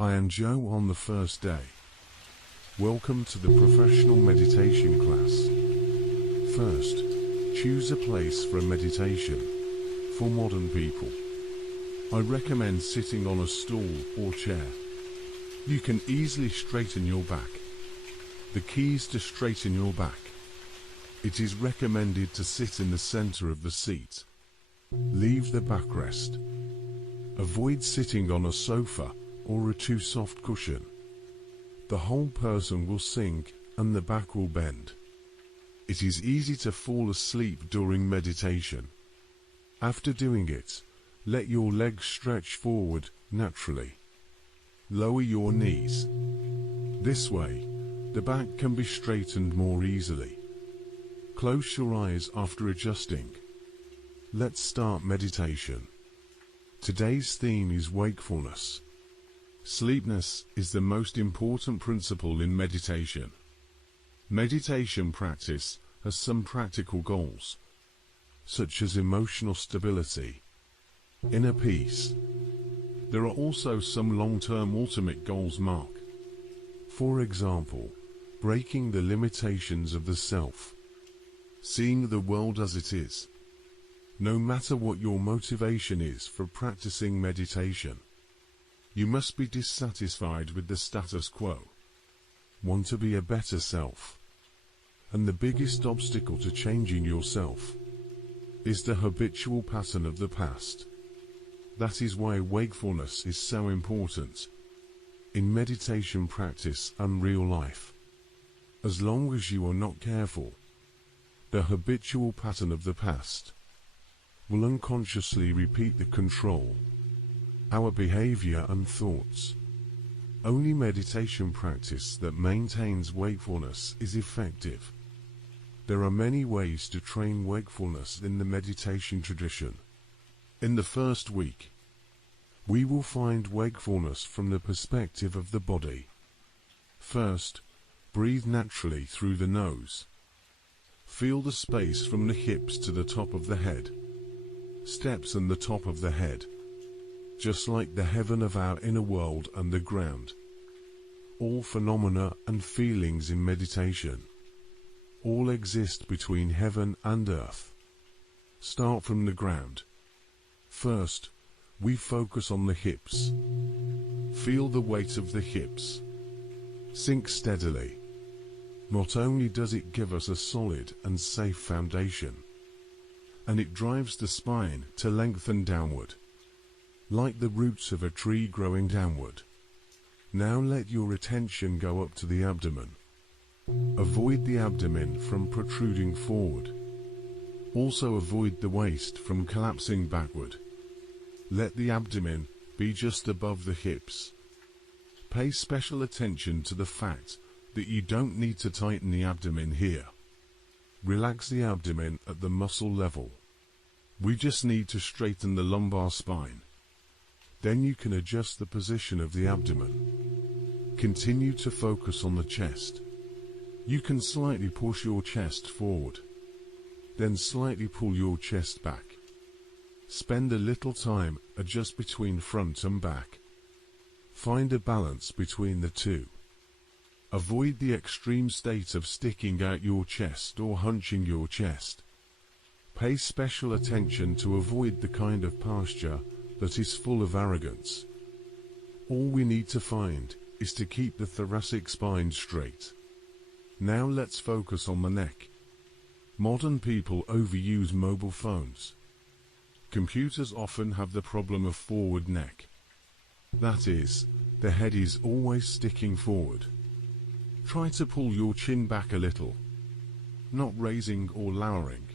I am Joe on the first day. Welcome to the professional meditation class. First, choose a place for a meditation. For modern people, I recommend sitting on a stool or chair. You can easily straighten your back. The key is to straighten your back. It is recommended to sit in the center of the seat. Leave the backrest. Avoid sitting on a sofa or a too soft cushion. The whole person will sink and the back will bend. It is easy to fall asleep during meditation. After doing it, let your legs stretch forward naturally. Lower your knees. This way, the back can be straightened more easily. Close your eyes after adjusting. Let's start meditation. Today's theme is wakefulness. Sleepiness is the most important principle in meditation. Meditation practice has some practical goals, such as emotional stability, inner peace. There are also some long-term ultimate goals mark. For example, breaking the limitations of the self, seeing the world as it is. No matter what your motivation is for practicing meditation, you must be dissatisfied with the status quo. Want to be a better self. And the biggest obstacle to changing yourself is the habitual pattern of the past. That is why wakefulness is so important in meditation practice and real life. As long as you are not careful, the habitual pattern of the past will unconsciously repeat the control our behavior and thoughts. Only meditation practice that maintains wakefulness is effective. There are many ways to train wakefulness in the meditation tradition. In the first week, we will find wakefulness from the perspective of the body. First, breathe naturally through the nose. Feel the space from the hips to the top of the head. Steps and the top of the head. Just like the heaven of our inner world and the ground. All phenomena and feelings in meditation, all exist between heaven and earth. Start from the ground. First, we focus on the hips. Feel the weight of the hips. Sink steadily. Not only does it give us a solid and safe foundation, and it drives the spine to lengthen downward, like the roots of a tree growing downward. Now let your attention go up to the abdomen. Avoid the abdomen from protruding forward. Also avoid the waist from collapsing backward. Let the abdomen be just above the hips. Pay special attention to the fact that you don't need to tighten the abdomen here. Relax the abdomen at the muscle level. We just need to straighten the lumbar spine. Then you can adjust the position of the abdomen. Continue to focus on the chest. You can slightly push your chest forward. Then slightly pull your chest back. Spend a little time adjust between front and back. Find a balance between the two. Avoid the extreme state of sticking out your chest or hunching your chest. Pay special attention to avoid the kind of posture that is full of arrogance. All we need to find is to keep the thoracic spine straight. Now let's focus on the neck. Modern people overuse mobile phones. Computers often have the problem of forward neck. That is, the head is always sticking forward. Try to pull your chin back a little. Not raising or lowering,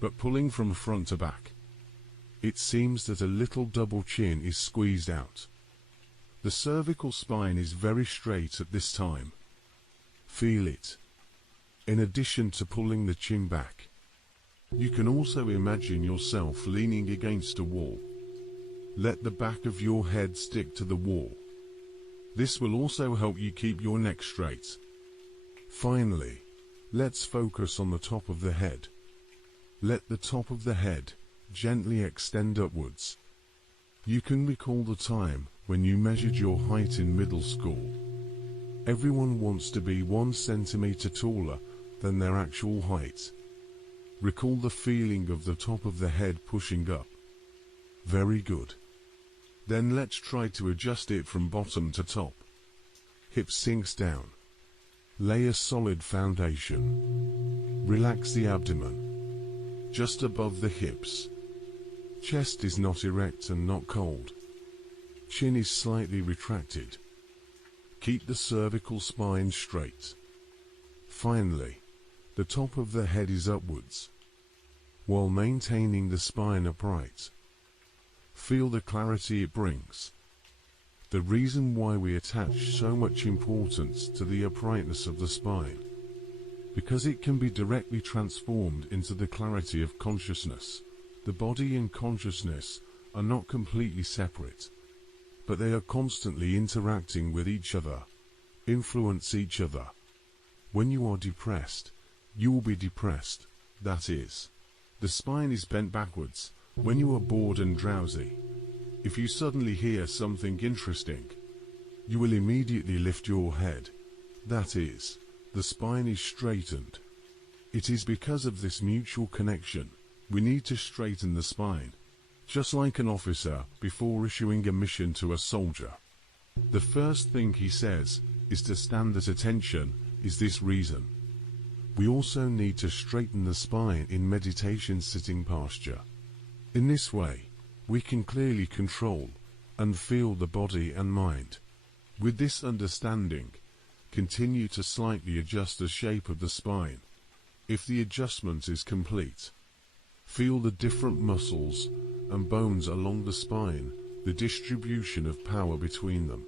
but pulling from front to back. It seems that a little double chin is squeezed out. The cervical spine is very straight at this time. Feel it. In addition to pulling the chin back, you can also imagine yourself leaning against a wall. Let the back of your head stick to the wall. This will also help you keep your neck straight. Finally, let's focus on the top of the head. Let the top of the head gently extend upwards. You can recall the time when you measured your height in middle school. Everyone wants to be 1 centimeter taller than their actual height. Recall the feeling of the top of the head pushing up. Very good. Then let's try to adjust it from bottom to top. Hip sinks down. Lay a solid foundation. Relax the abdomen. Just above the hips. Chest is not erect and not cold. Chin is slightly retracted. Keep the cervical spine straight. Finally, the top of the head is upwards, while maintaining the spine upright. Feel the clarity it brings. The reason why we attach so much importance to the uprightness of the spine, because it can be directly transformed into the clarity of consciousness. The body and consciousness are not completely separate, but they are constantly interacting with each other, influence each other. When you are depressed, you will be depressed, that is. The spine is bent backwards when you are bored and drowsy. If you suddenly hear something interesting, you will immediately lift your head, that is, the spine is straightened. It is because of this mutual connection we need to straighten the spine, just like an officer before issuing a mission to a soldier. The first thing he says is to stand at attention. Is this reason? We also need to straighten the spine in meditation sitting posture. In this way, we can clearly control and feel the body and mind. With this understanding, continue to slightly adjust the shape of the spine. If the adjustment is complete, feel the different muscles and bones along the spine, the distribution of power between them.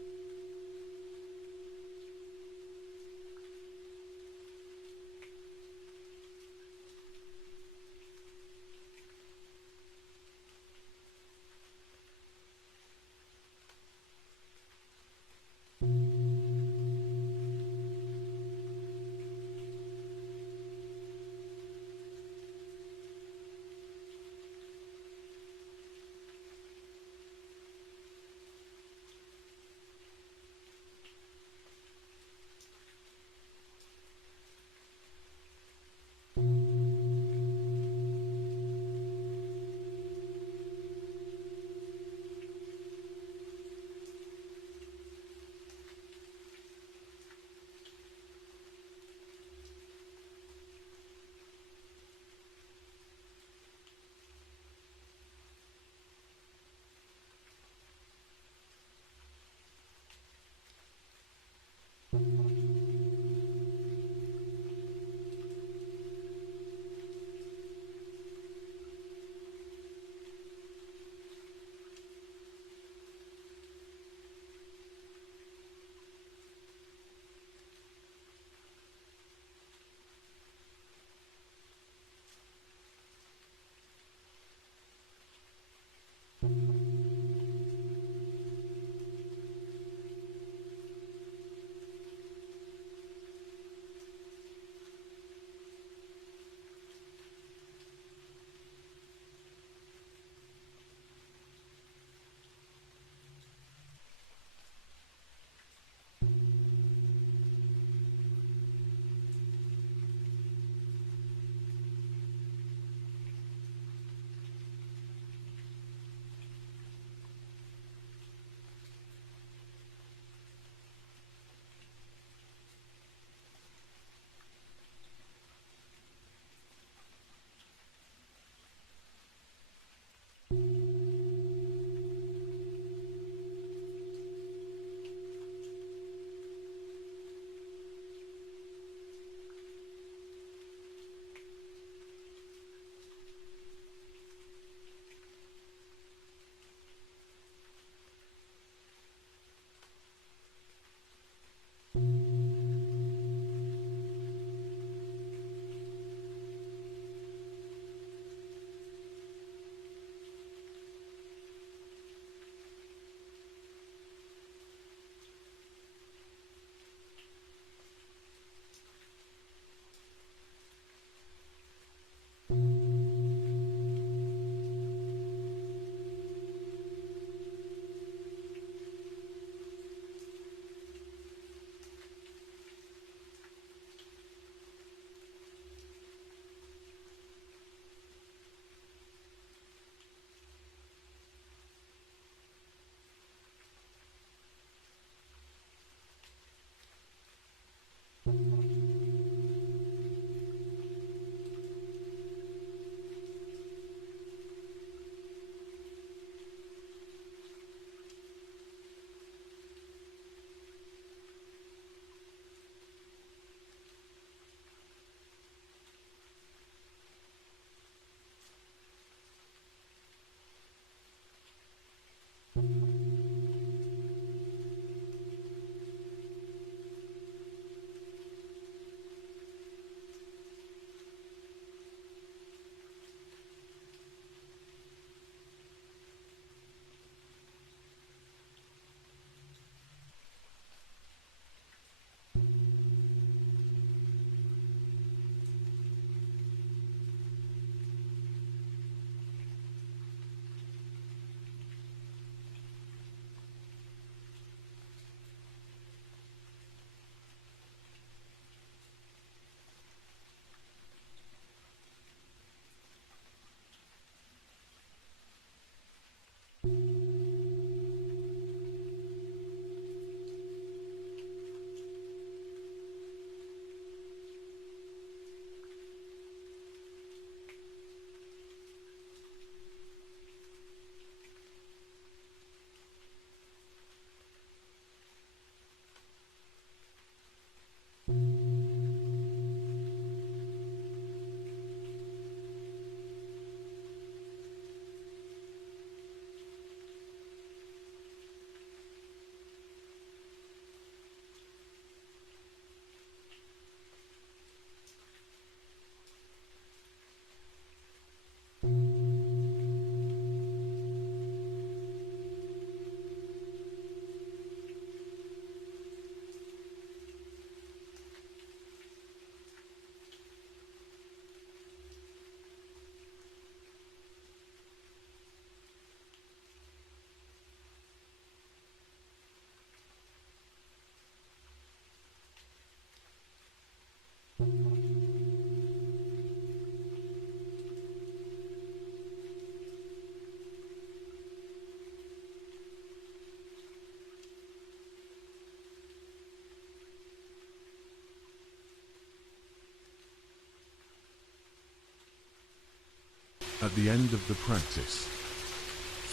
At the end of the practice,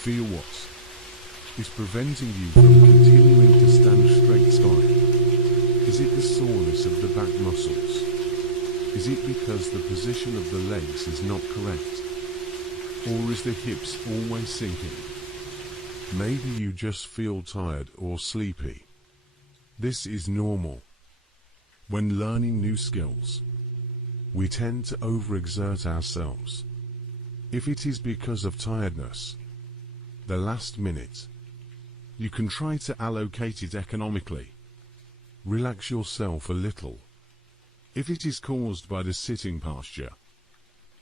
feel what is preventing you from continuing to stand straight spine. Is it the soreness of the back muscles? Is it because the position of the legs is not correct? Or is the hips always sinking? Maybe you just feel tired or sleepy. This is normal. When learning new skills, we tend to overexert ourselves. If it is because of tiredness, the last minute, you can try to allocate it economically. Relax yourself a little. If it is caused by the sitting posture,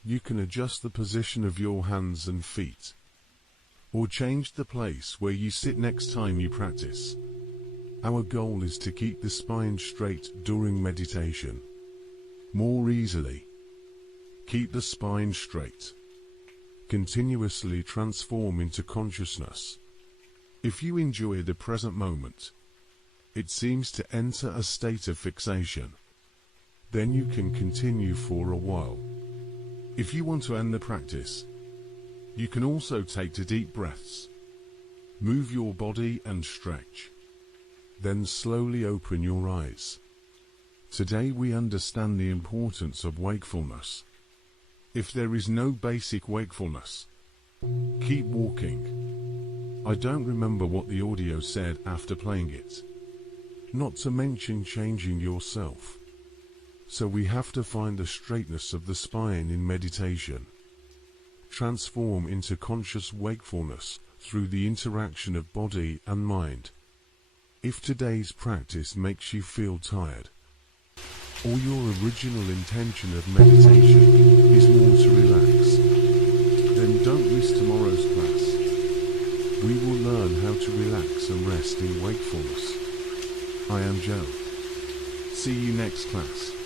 you can adjust the position of your hands and feet, or change the place where you sit next time you practice. Our goal is to keep the spine straight during meditation. More easily, keep the spine straight. Continuously transform into consciousness. If you enjoy the present moment, it seems to enter a state of fixation. Then you can continue for a while. If you want to end the practice, you can also take deep breaths. Move your body and stretch. Then slowly open your eyes. Today we understand the importance of wakefulness. If there is no basic wakefulness, keep walking. I don't remember what the audio said after playing it. Not to mention changing yourself. So we have to find the straightness of the spine in meditation. Transform into conscious wakefulness through the interaction of body and mind. If today's practice makes you feel tired, or your original intention of meditation is more to relax, then don't miss tomorrow's class. We will learn how to relax and rest in wakefulness. I am Joe. See you next class.